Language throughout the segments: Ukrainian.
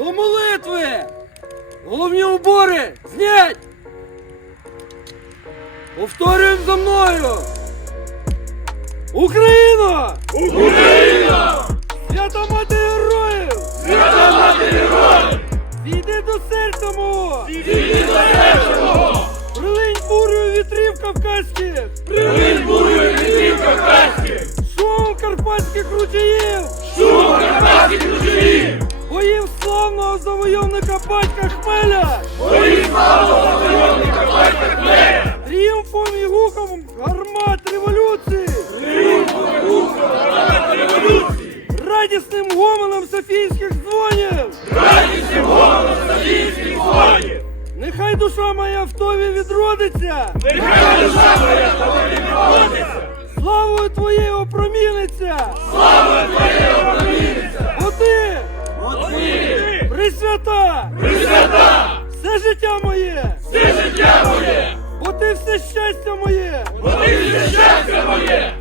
До молитви! Головні убори! Знять! Повторюємо за мною! Україна! Україна! Свята мати героїв! Свята мати героїв! Зійди до серця мого! Зійди до серця мого! Прилинь бурою вітрів кавказьких! Прилинь завойовника батька Хмеля! Бої завойовника батька Хмеля! Тріумфом і гуком гармат революції! Тріумфом і гуком гармат революції! Радісним гомоном софійських дзвонів! Радісним голосом Софійських дзвонів! Нехай душа моя в тобі відродиться! Нехай душа моя в тобі відродиться! Славою твоєю опроміниться! Слава Твоя Присвята! Пресвята! Все життя моє! Все життя моє! Бо ти все щастя моє! Бо ти все щастя моє!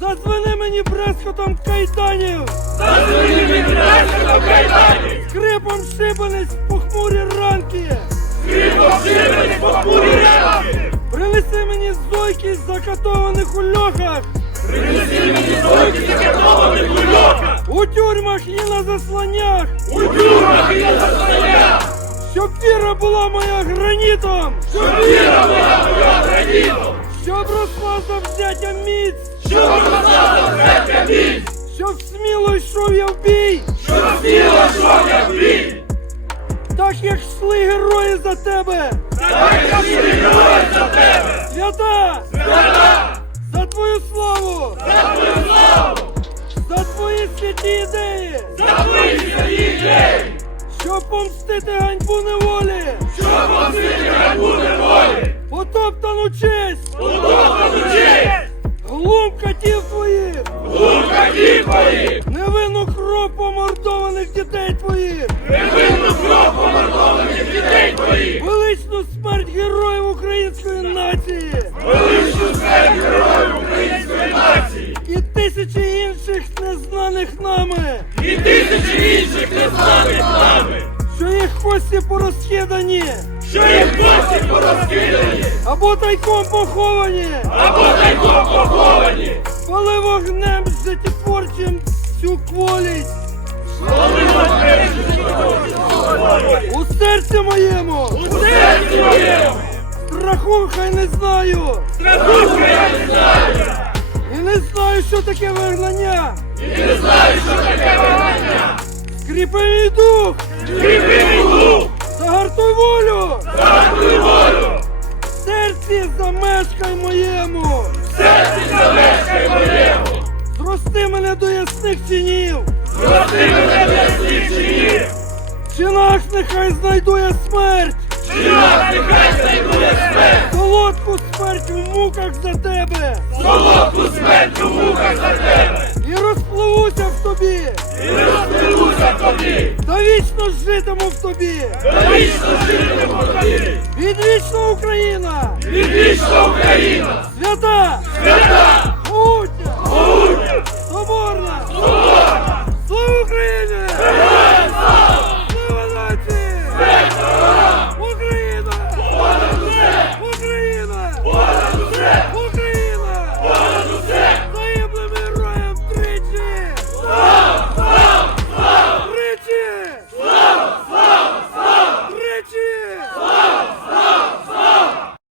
Задзвени мені брескотом кайданів! Зазвони мені до кайданів! Скрипом шибанець похмурі ранки! Скрипом шибать по хмурі ранки! Принеси мені зойки закатованих у льохах! Принеси мені стойки закатованих у тюрмах і на засланнях! У тюрмах і на засланнях! Щоб віра була моя гранітом! Щоб віра була моя гранітом! Щоб росла завзяття міць! Щоб розлала взяття міць! Щоб сміло йшов я в бій! Щоб сміло йшов я в бій! Так як йшли герої за тебе! Так я всі герої за тебе! Свята! Свята! Ідеї! Свої ідеї! Щоб помстити ганьбу неволі! Щоб помстити ганьбу неволі! Потоптану честь! Удобну честь! Глум катів твоїх! Лукаки твої! Невинну кров помордованих дітей твоїх! Невинну кров помордованих дітей твоїх! Величну смерть героїв української нації! Величну смерть героїв інших незнаних нами! І тисячі інших незнаних нами! Що їх кості порозхидані! Що їх кості порозкидані! Або тайком поховані! Або тайком поховані! Пали вогнем життєтворчим цю кволість! Коли У серці моєму! у серці моєму! Страху хай не знаю! Страху я не знаю! І не знаю, що таке вигнання! І не знаю, що таке вигнання! Скріпи дух! Кріпи дух! Загартуй волю! Загартуй волю! В серці замешкай моєму! В серці замешкай моєму! Зрости мене до ясних чинів! Зрости мене для свідченів! В чинах нехай знайду я смерть! Жінок нехай знайдує житиму в тобі! Вічно житиму в тобі! Відвічна Україна! Відвічна Україна! Свята! Свята!